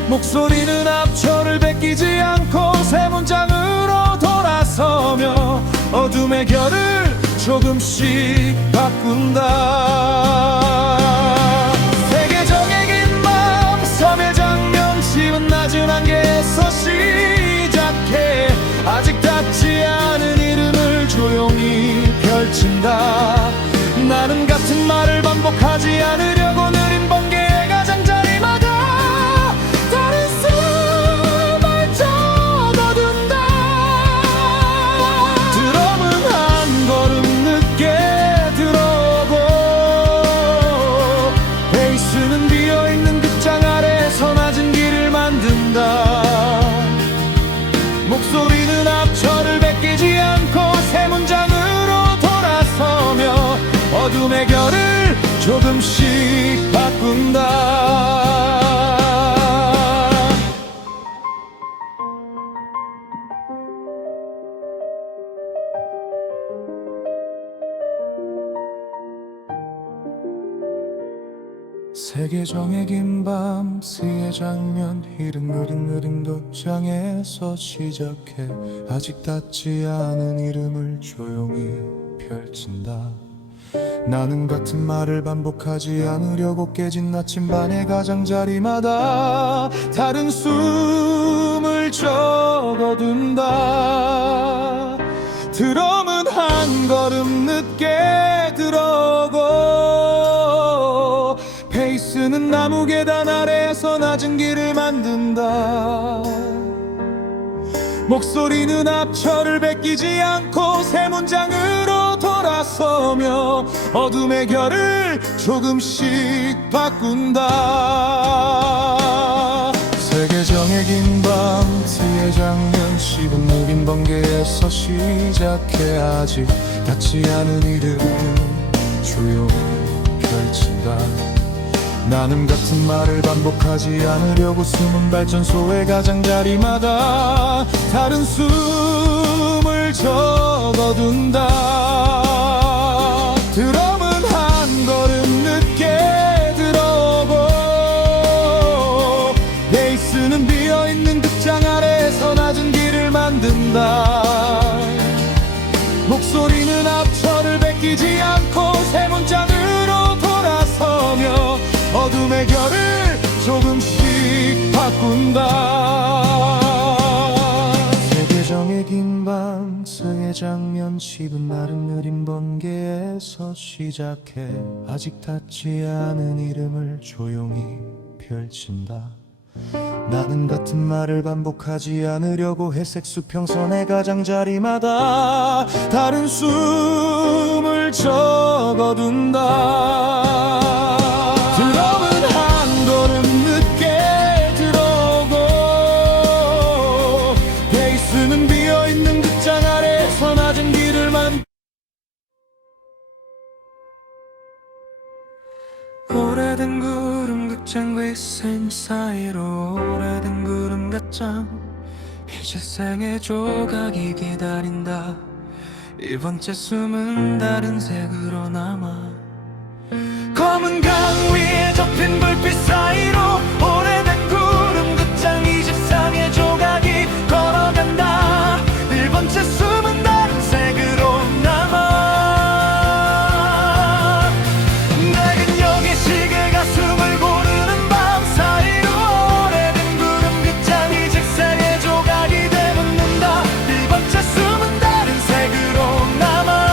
목소리는 앞철을 베끼지 않고 세 문장으로 돌아서며 어둠의 결을 조금씩 바꾼다. 세계정의 긴 밤 섬의 장면 씹은 낮은 안개에서 시작해 아직 닿지 않은 이름을 조용히 펼친다. 나는 같은 말을 반복하지 않으려고 느린 번개의 가장자리마다 다른 숨을 적어둔다. 드럼은 한 걸음 늦게 들어오고 베이스는 비어있는 극장 아래에서 낮은 길을 만든다. 목소리는 앞철을 베끼지 않고 세 문장으로 돌아서며 어둠의 결을 조금씩 바꾼다. 세계정의 긴 밤 스의 장면 흐린 느린 돛장에서 시작해 아직 닿지 않은 이름을 조용히 펼친다. 나는 같은 말을 반복하지 않으려고 깨진 나침반의 가장자리마다 다른 숨을 적어둔다. 드럼은 한 걸음 늦게 들어오고 베이스는 나무 계단 아래에서 낮은 길을 만든다. 목소리는 앞철을 베끼지 않고 새 문장으로 돌아서며 어둠의 결을 조금씩 바꾼다. 세계정의 긴 밤 트의 장면 씹은 무빈 번개에서 시작해 아직 닿지 않은 이름을 조용히 펼친다. 나는 같은 말을 반복하지 않으려고 숨은 발전소의 가장자리마다 다른 숨을 적어둔다. 드럼은 한 걸음 늦게 들어오고 베이스는 비어있는 극장 아래에서 낮은 길을 만든다. 목소리는 앞철을 베끼지 않고 새 문장으로 돌아서며 어둠의 결을 조금씩 바꾼다. 세계정의 긴 밤 승의 장면 씹은 마른 느린 번개에서 시작해 아직 닿지 않은 이름을 조용히 펼친다. 나는 같은 말을 반복하지 않으려고 회색 수평선의 가장자리마다 다른 숨을 적어둔다. 드럼은 한 걸음 늦게 들어오고 베이스는 비어있는 극장 아래에서 낮은 길을 오래된 구름 극장 윗선 사이로 오래된 구름 극장 이제 생의 조각이 기다린다. 이번째 숨은 다른 색으로 남아 검은 강 위에 접힌 불빛 사이로 오래된 구름 극장 23의 조각이 걸어간다. 일번째 숨은 다른 색으로 남아 낡은 여기 시계가 숨을 고르는 밤 사이로 오래된 구름 극장 23의 조각이 되묻는다. 일번째 숨은 다른 색으로 남아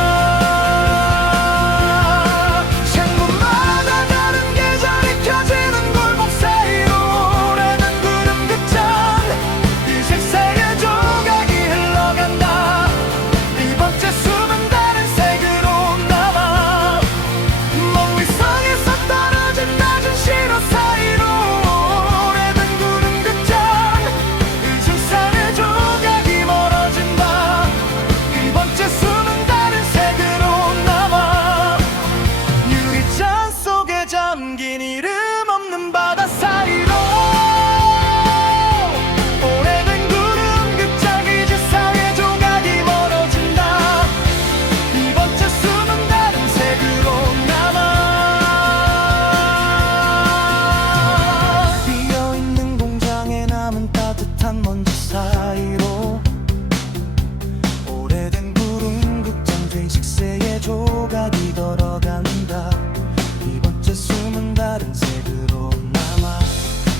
잠긴 이름 없는 바다 사이로 오래된 구름 극장 24의 조각이 멀어진다. 이번째 숨은 다른 색으로 남아 비어있는 공장에 남은 따뜻한 먼지 사이로 오래된 구름 극장 24의 조각이 걸어간다. 숨은 다른 색으로 남아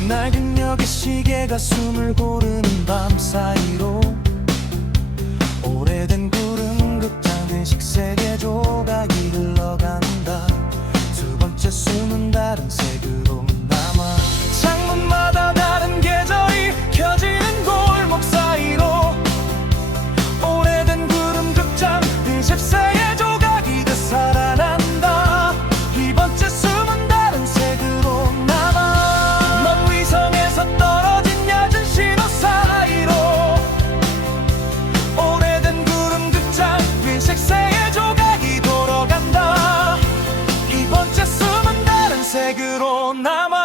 낡은 여기 시계가 숨을 고르는 밤 사이로 오래된 구름 극장 의식색의 조각이 흘러간다. 두 번째 숨은 다른 색으로 남아 창문마다 다른 계절이 켜지는 골목 사이로 오래된 구름 극장 24의 조각이 되살아난다. 이번째 숨은 다른 색으로 남아 먼 위성에서 떨어진 얕은 신호 사이로 오래된 구름 극장 흰색새의 조각이 돌아간다. 이번째 숨은 다른 색으로 남아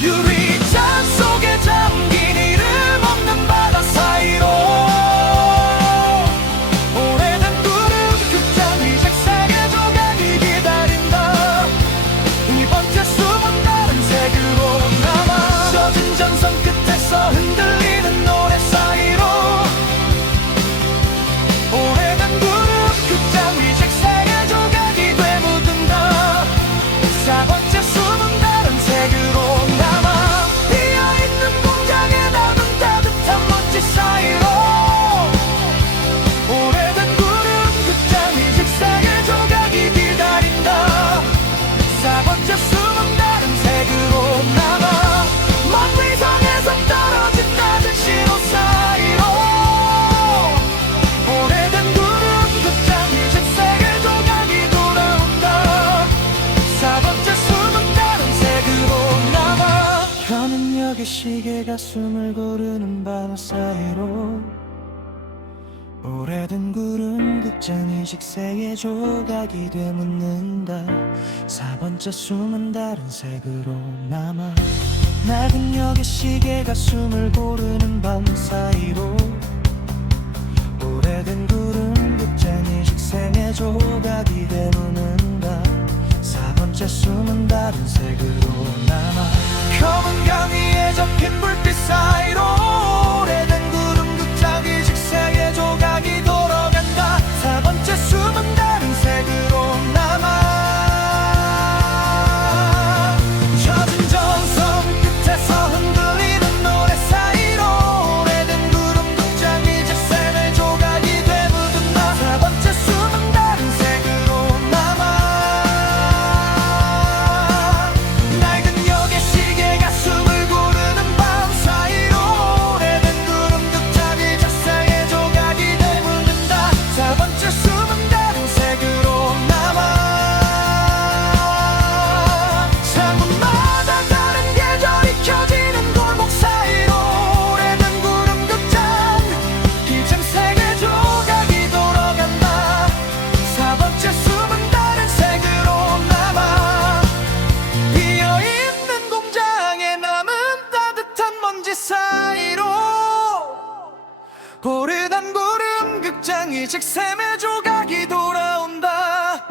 유리잔 속에 잠긴 이름 없는 바다 사이로 오래된 구름 극장 이색 색의 조각이 기다린다. gn역의 시계가 숨을 고르는 밤 사이로 오래된 구름 극장이 직세의 조각이 되묻는다. 4번째 숨은 다른 색으로 남아. 낡은 역의 시계가 숨을 고르는 밤 사이로 오래된 구름 극장이 직생의 조각이 되묻는다. 4번째 숨은 다른 색으로 남아. 검은 강 위에 접힌 불빛 사이로 오래된 구름 극장이 직생의 조각이 돌아간다. 4번째 숨은 다른 색으로 남아. 젖은 전선 끝에서 흔들리는 노래 사이로 오래된 구름 극장이 직생의 조각이 되묻는다. 4번째 숨은 다른 색으로 남아. 낡은 역의 시계가 숨을 고르는 밤 사이로 오래된 구름 극장이 직생의 조각이 되묻는다. 4번째 숨은 다른 색으로 남아. 창문마다 다른 계절이 켜지는 골목 사이로 오래된 구름 극장 기생색의 조각이 돌아간다. 4번째 숨은 다른 색으로 남아. 비어있는 공장에 남은 따뜻한 먼지 사이로 오래된 구름 극장이 직샘의 조각이 돌아온다.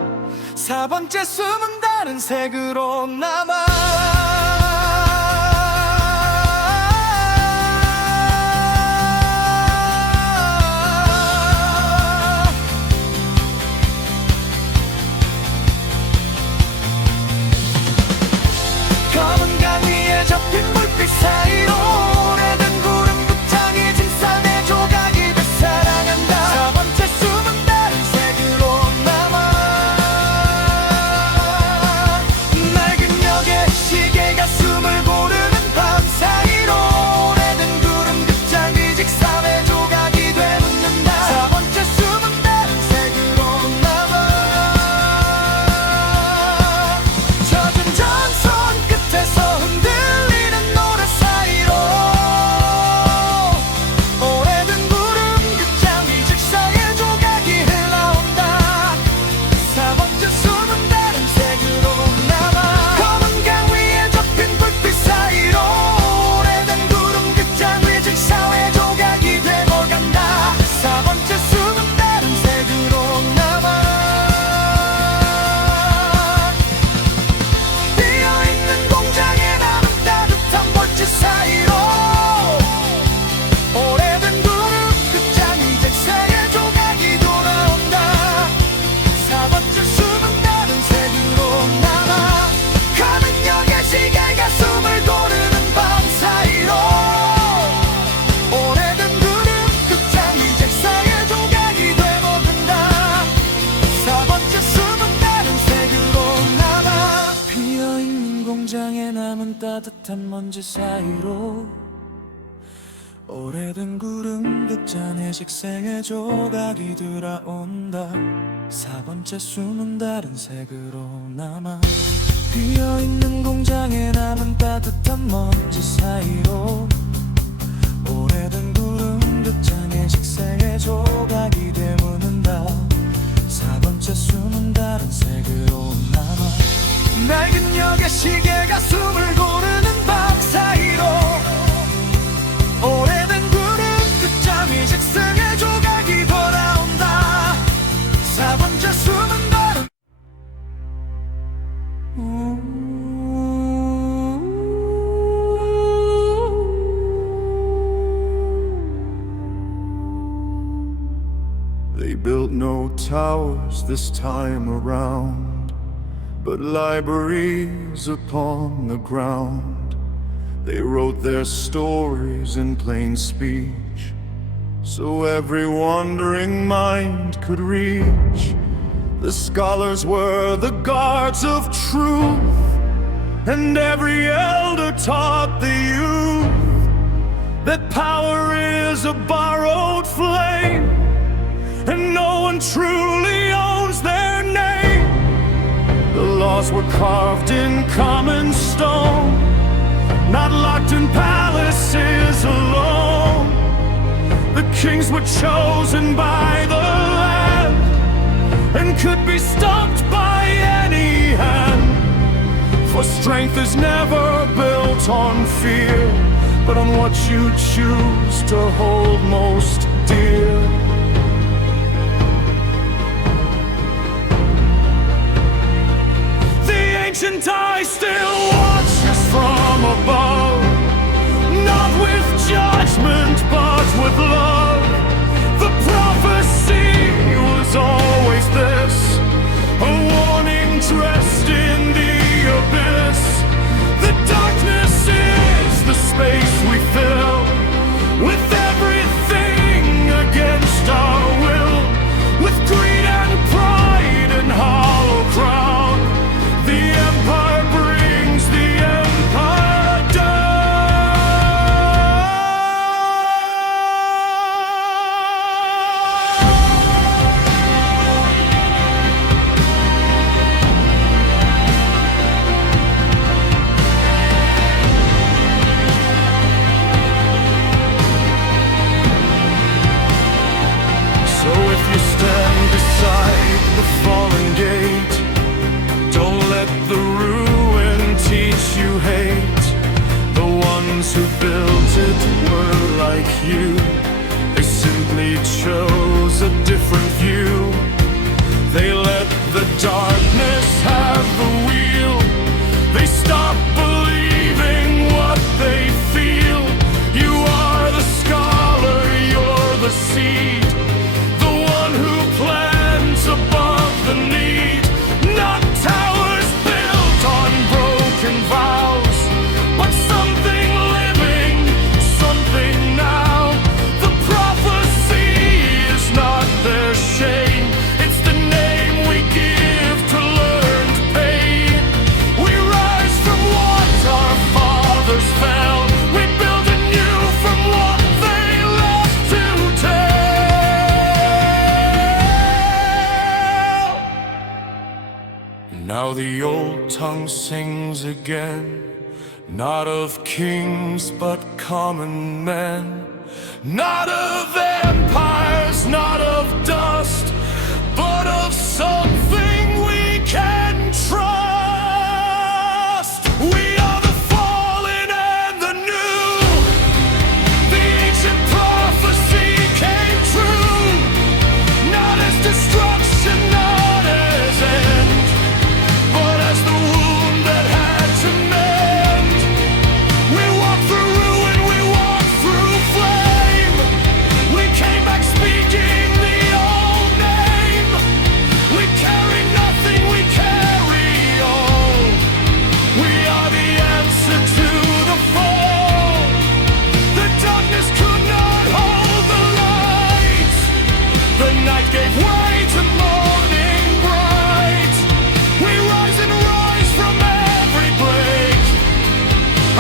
4번째 숨은 다른 색으로 남아. 검은 강 위에 접힌 불빛 사이로 오래된 구름 극장이 진산의 조각이 되살아간다. 4번째 숨은 다른 색으로 남아. 낡은 역의 시계가 숨을 고르는 밤 사이로 오래된 구름 극장이 직산의 조각이 되묻는다. 4번째 숨은 다른 색으로 남아. 젖은 전선 끝에서 흔들리는 노래 사이로 오래된 구름 극장이 직사의 조각이 흘러온다. 4번째 숨은 다른 색으로 남아. 검은 강 위에 접힌 불빛 사이로 오래된 구름 극장이 직사의 조각이 되어간다. 4번째 숨은 다른 색으로 남아. 비어있는 공장에 남은 따뜻한 먼지 사이로 오래된 구름 극장이 직사의 조각이 돌아온다. 4번째 숨은 다른 색으로 남아. 가는 역의 시계가 숨을 고르는 밤 사이로 오래된 구름 극장이 직사의 조각이 되어간다. 4번째 숨은 다른 색으로 남아. 비어있는 공장에 남은 따뜻한 먼지 사이로 오래된 구름 극장의 직생의 조각이 돌아온다. 4번째 숨은 다른 색으로 남아. 비어있는 공장에 남은 따뜻한 먼지 사이로 오래된 구름 극장의 직생의 조각이 되묻는다. 4번째 숨은 다른 색으로 남아. 낡은 역의 시계가 숨을 고르는 밤 사이로 오래된 구름 극장이 직생의 조각이 돌아온다. 4번째 숨은 다른 They built no towers this time around, but libraries upon the ground. They wrote their stories in plain speech, so every wandering mind could reach. The scholars were the guards of truth, and every elder taught the youth that power is a borrowed flame, and no one truly owns their name. The laws were carved in common stone, not locked in power. kings were chosen by the land and could be stopped by any hand. For strength is never built on fear, but on what you choose to hold most dear. The ancient eye still watches from above, not with judgment but with love. The prophecy was always this, a warning dressed in the abyss. The darkness is the space we fill with everything against our will, with greed and pride and hollow crown. The empire brings the empire down. So if you stand beside the fallen gate, don't let the ruin teach you hate. The ones who built it were like you, they simply chose a different view. They let the darkness have the wheel. They stop believing what they feel. You are the scholar, you're the seed, the one who plants above the need. Not towers built on broken vows, but something living, something now. The prophecy is not their shame, it's the name we give to learned pain. We rise from what our fathers fell, we build anew from what they left to tell. Now the old tongue sings again, not of kings but common men, not of empires, not of dust, but of something we can trust. We are the fallen and the new. The ancient prophecy came true, not as destruction, not as end, but as the wound that had to mend. We walk through ruin, we walk through flame. We came back speaking the old name. We carry nothing, we carry all. We are the answer to the fall. The darkness could not hold the light. The night gave way to morning bright. We rise and rise from every break,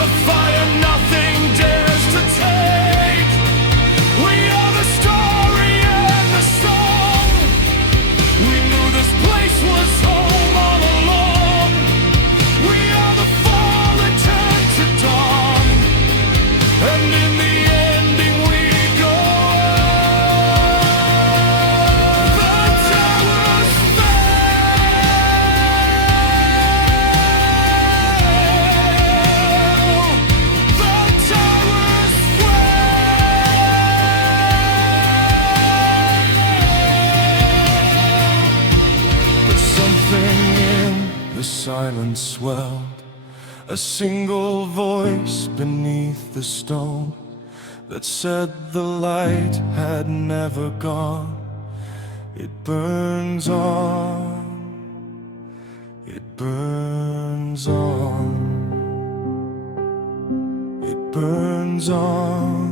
a fire nothing dares to take. We are the story and the song. We knew this place was home all along. We are the fall that turned to dawn, and in the ending we go on. The towers fell. The towers fell. But something in the silence swelled, a single voice beneath the stone that said the light had never gone. It burns on, it burns on, it burns on.